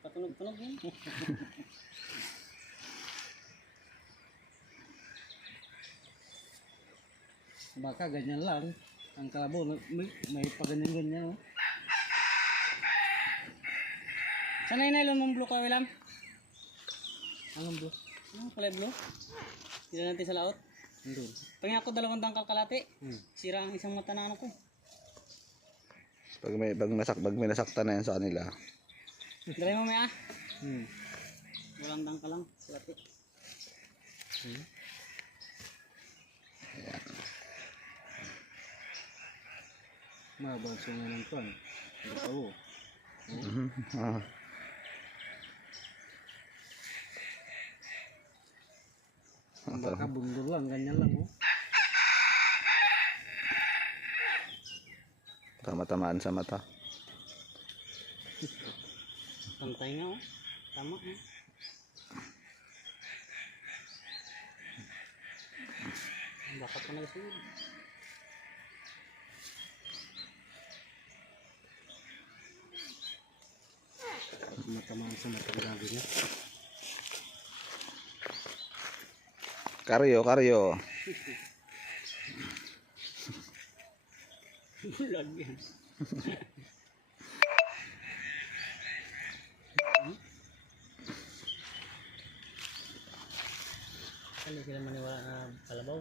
Patunog-tunog yun. Baka ganyan lang. Ang kalabaw, may paganyan-ganyan. Oh. Sana yung nylon mong blue ka, William? Anong blue? Ano, kulay blue? Dito natin sa laot. Andun. Pagin ako 2 dangkal kalate. Hmm. Sira ang isang mata ng ano ko. Pag may nasaktan na yan sa kanila. Dali mo may ah. Hmm. Walang dangkal lang. Kalate. Hmm. Ayan. Mabanso nga ng kwan. Oo. Ah. Baka bundol lang, ganyan lang. Oh. Tama-tamaan sa mata. Pantay nga oh. Tama eh. Baka pa nagsunod. Matamaan sa matang gabi niya. Karyo. Bulag yan. Ano sila maniwala na kalabaw?